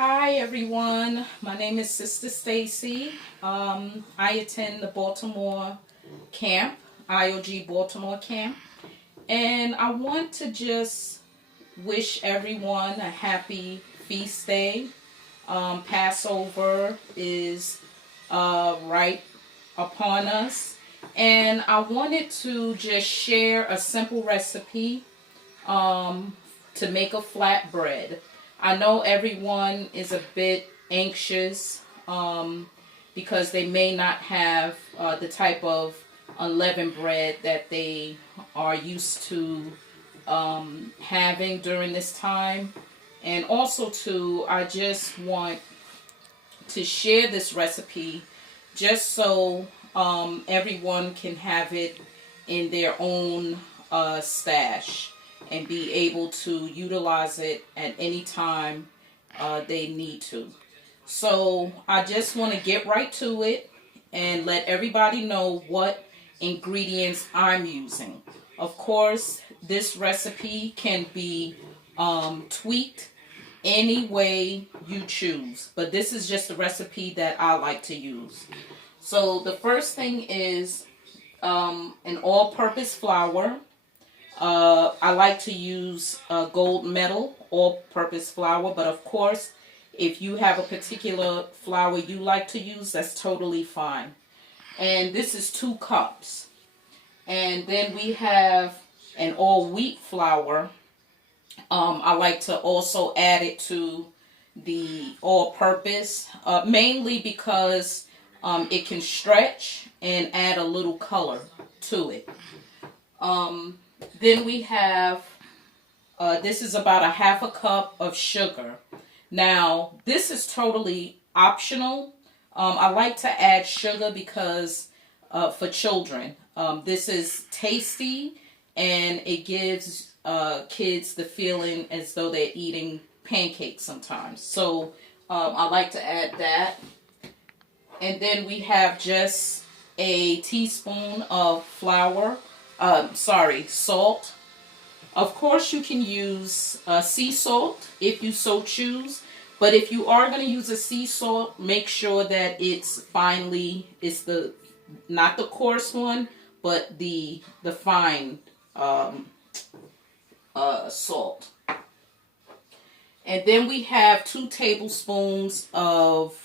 Hi everyone, my name is Sister Stacy. I attend the Baltimore camp, IOG Baltimore camp, and I want to just wish everyone a happy feast day. Passover is right upon us, and I wanted to just share a simple recipe to make a flatbread. I know everyone is a bit anxious because they may not have the type of unleavened bread that they are used to having during this time. And also, too, I just want to share this recipe just so everyone can have it in their own stash and be able to utilize it at any time they need to. So I just want to get right to it and let everybody know what ingredients I'm using. Of course, this recipe can be tweaked any way you choose, but this is just a recipe that I like to use. So the first thing is an all-purpose flour. I like to use gold medal all-purpose flour, but of course, if you have a particular flour you like to use, that's totally fine. And this is 2 cups. And then we have an all-wheat flour. I like to also add it to the all-purpose, mainly because it can stretch and add a little color to it. Then we have, this is about a half a cup of sugar. Now, this is totally optional. I like to add sugar because for children, this is tasty and it gives kids the feeling as though they're eating pancakes sometimes. So I like to add that. And then we have just a teaspoon of salt. Of course, you can use sea salt if you so choose. But if you are going to use a sea salt, make sure that it's not the coarse one, but the fine salt. And then we have 2 tablespoons of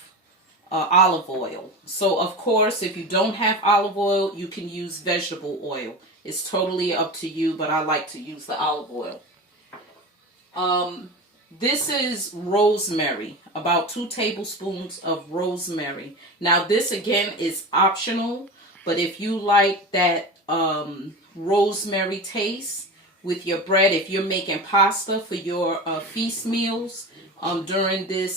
olive oil. So of course, if you don't have olive oil, you can use vegetable oil. It's totally up to you, but I like to use the olive oil. This is rosemary, about 2 tablespoons of rosemary. Now this again is optional, but if you like that rosemary taste with your bread, if you're making pasta for your feast meals during the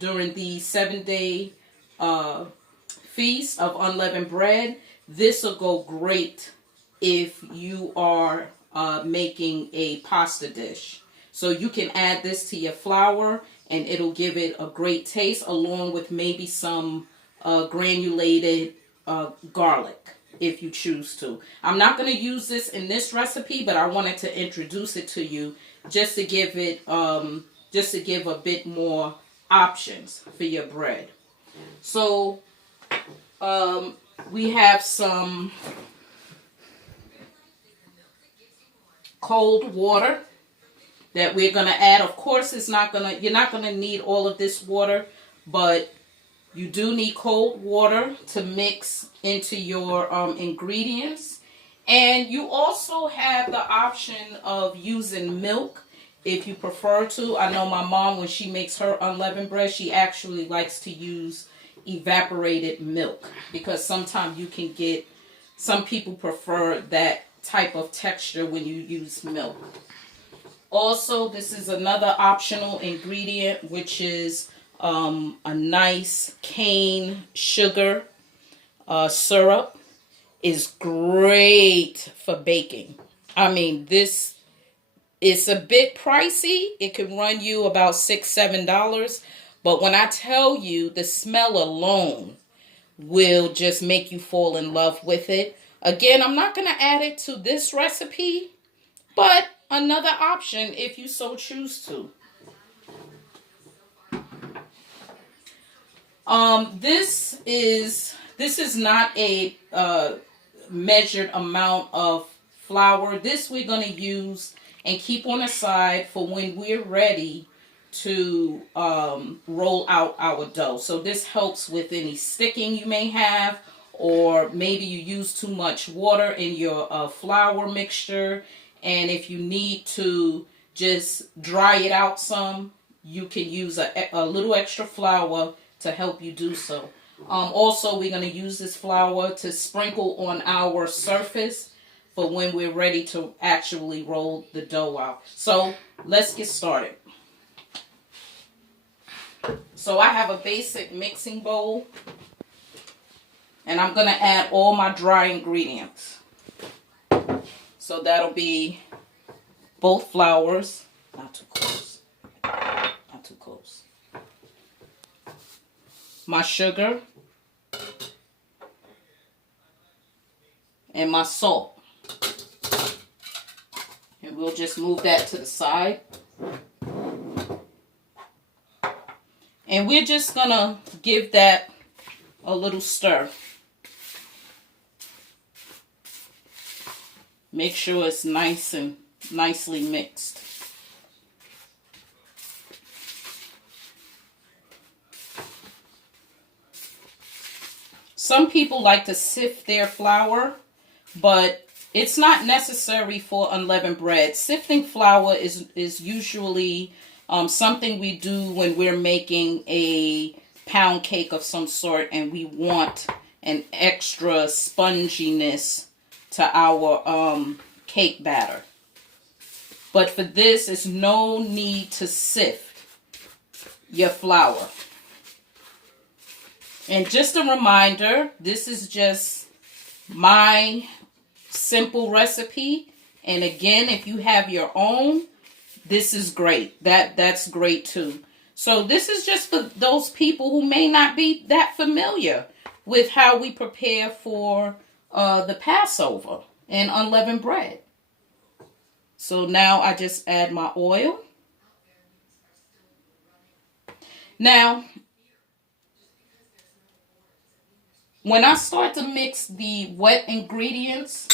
7-day feast of unleavened bread, this will go great if you are making a pasta dish. So you can add this to your flour and it'll give it a great taste, along with maybe some granulated garlic if you choose to. I'm not going to use this in this recipe, but I wanted to introduce it to you just to give it a bit more options for your bread. So we have some cold water that we're going to add. Of course, you're not going to need all of this water, but you do need cold water to mix into your ingredients. And you also have the option of using milk if you prefer to. I know my mom, when she makes her unleavened bread, she actually likes to use evaporated milk because sometimes some people prefer that type of texture when you use milk. Also, this is another optional ingredient, which is a nice cane sugar syrup. Is great for baking. I mean, this is a bit pricey. It can run you about $6-7. But when I tell you, the smell alone will just make you fall in love with it. Again, I'm not going to add it to this recipe, but another option if you so choose to. This is not a measured amount of flour. This we're going to use and keep on the side for when we're ready to roll out our dough. So this helps with any sticking you may have, or maybe you use too much water in your flour mixture, and if you need to just dry it out some, you can use a little extra flour to help you do so. Also, we're going to use this flour to sprinkle on our surface for when we're ready to actually roll the dough out. So let's get started. So I have a basic mixing bowl, and I'm going to add all my dry ingredients. So that'll be both flours, not too close, not too close. My sugar and my salt. And we'll just move that to the side. And we're just gonna give that a little stir. Make sure it's nice and nicely mixed. Some people like to sift their flour, but it's not necessary for unleavened bread. Sifting flour is usually something we do when we're making a pound cake of some sort and we want an extra sponginess to our cake batter. But for this, there's no need to sift your flour. And just a reminder, this is just my simple recipe. And again, if you have your own, this is great. That's great too. So this is just for those people who may not be that familiar with how we prepare for the Passover and unleavened bread. So now I just add my oil. Now, when I start to mix the wet ingredients,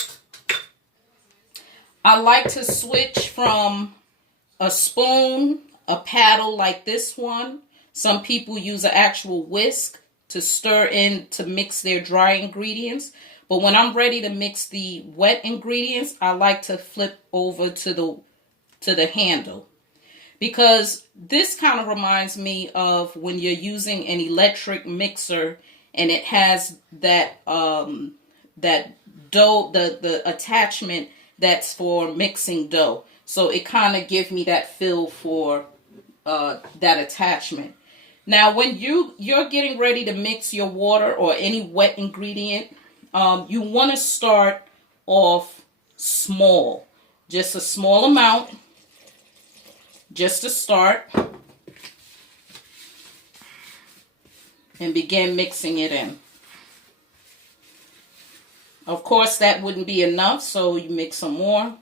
I like to switch from a spoon, a paddle like this one. Some people use an actual whisk to stir in to mix their dry ingredients. But when I'm ready to mix the wet ingredients, I like to flip over to the handle. Because this kind of reminds me of when you're using an electric mixer and it has that that dough, the attachment that's for mixing dough. So it kind of gives me that feel for that attachment. Now, when you're getting ready to mix your water or any wet ingredient, you want to start off small. Just a small amount, just to start. And begin mixing it in. Of course, that wouldn't be enough, so you mix some more.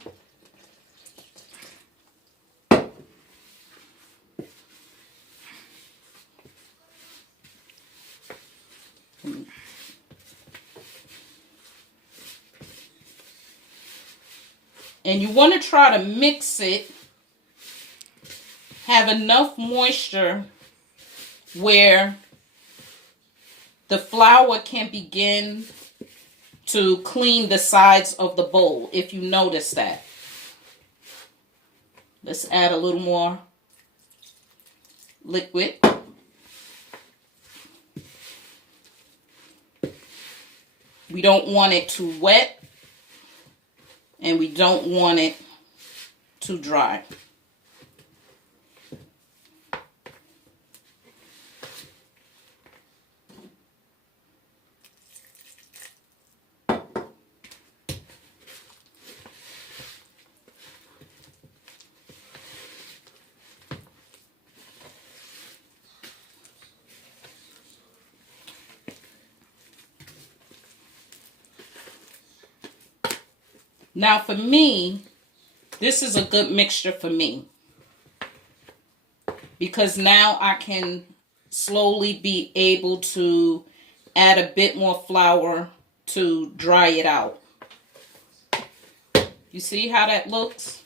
And you want to try to mix it, have enough moisture where the flour can begin to clean the sides of the bowl, if you notice that. Let's add a little more liquid. We don't want it too wet, and we don't want it too dry. Now for me, this is a good mixture for me, because now I can slowly be able to add a bit more flour to dry it out. You see how that looks?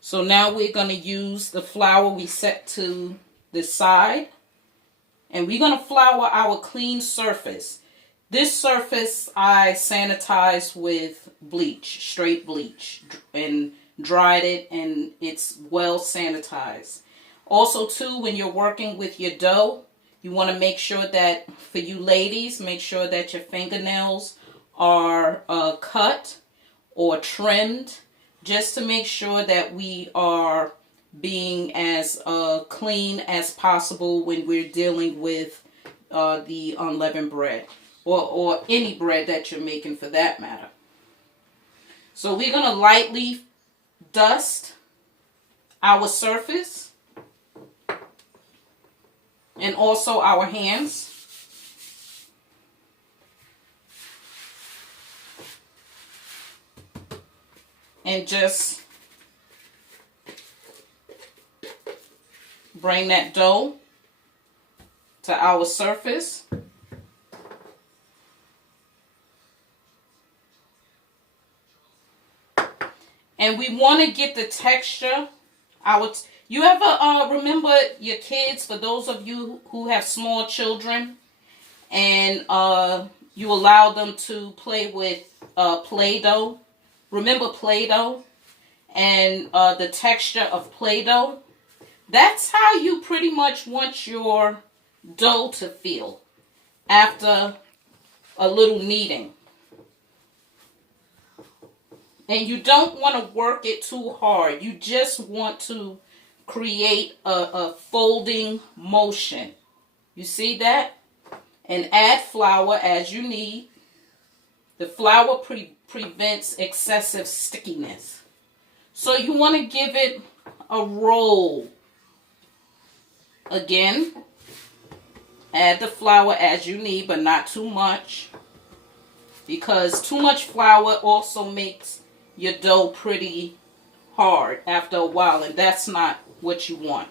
So now we're going to use the flour we set to the side. And we're going to flour our clean surface. This surface I sanitized with bleach, straight bleach, and dried it, and it's well sanitized. Also too, when you're working with your dough, you want to make sure that, for you ladies, make sure that your fingernails are cut or trimmed, just to make sure that we are being as clean as possible when we're dealing with the unleavened bread, or any bread that you're making for that matter. So we're going to lightly dust our surface and also our hands. And just bring that dough to our surface. And we want to get the texture. You ever remember your kids, for those of you who have small children, and you allow them to play with Play-Doh? Remember Play-Doh and the texture of Play-Doh? That's how you pretty much want your dough to feel after a little kneading. And you don't want to work it too hard. You just want to create a folding motion. You see that? And add flour as you need. The flour prevents excessive stickiness. So you want to give it a roll. Again, add the flour as you need, but not too much, because too much flour also makes your dough pretty hard after a while, and that's not what you want.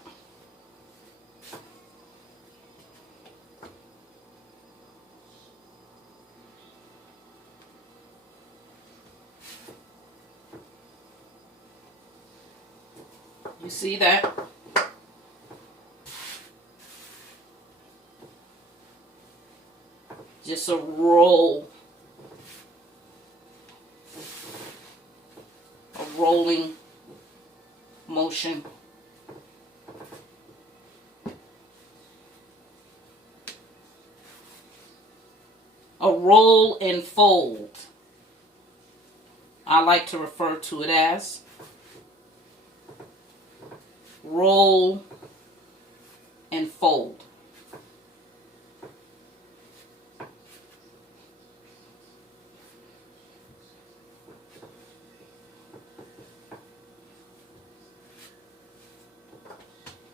You see that? Just a roll. A rolling motion. A roll and fold. I like to refer to it as roll and fold.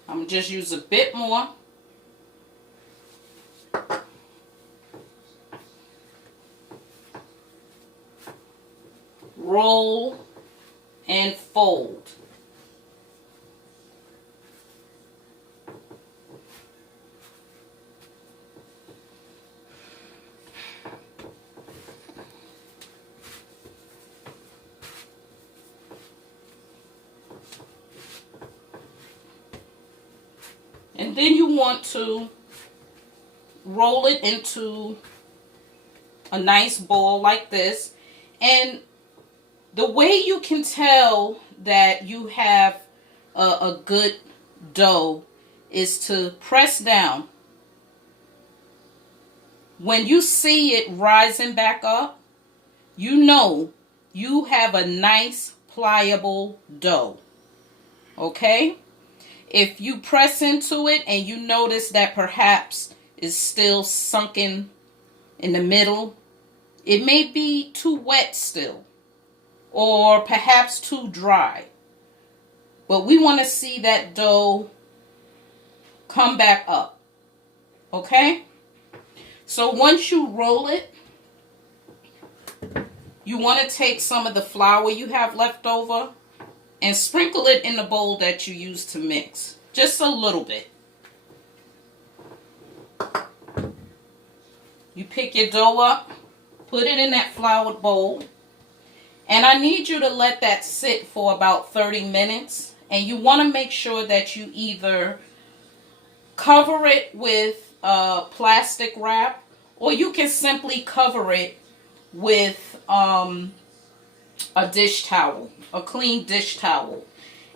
I'm just use a bit more. Roll and fold. And then you want to roll it into a nice ball like this. And the way you can tell that you have a good dough is to press down. When you see it rising back up, you know you have a nice pliable dough. Okay? If you press into it and you notice that perhaps it's still sunken in the middle, it may be too wet still. or perhaps too dry. But we want to see that dough come back up. Okay? So once you roll it, you want to take some of the flour you have left over and sprinkle it in the bowl that you use to mix. Just a little bit. You pick your dough up, put it in that floured bowl, and I need you to let that sit for about 30 minutes. And you want to make sure that you either cover it with plastic wrap, or you can simply cover it with a dish towel, a clean dish towel.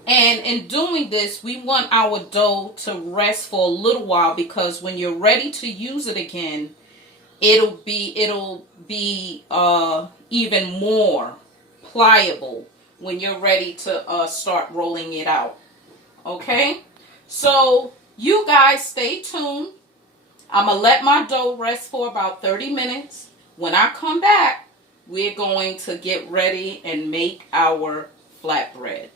And in doing this, we want our dough to rest for a little while, because when you're ready to use it again, it'll be even more pliable when you're ready to start rolling it out. Okay? So you guys stay tuned. I'm going to let my dough rest for about 30 minutes. When I come back, we're going to get ready and make our flatbread.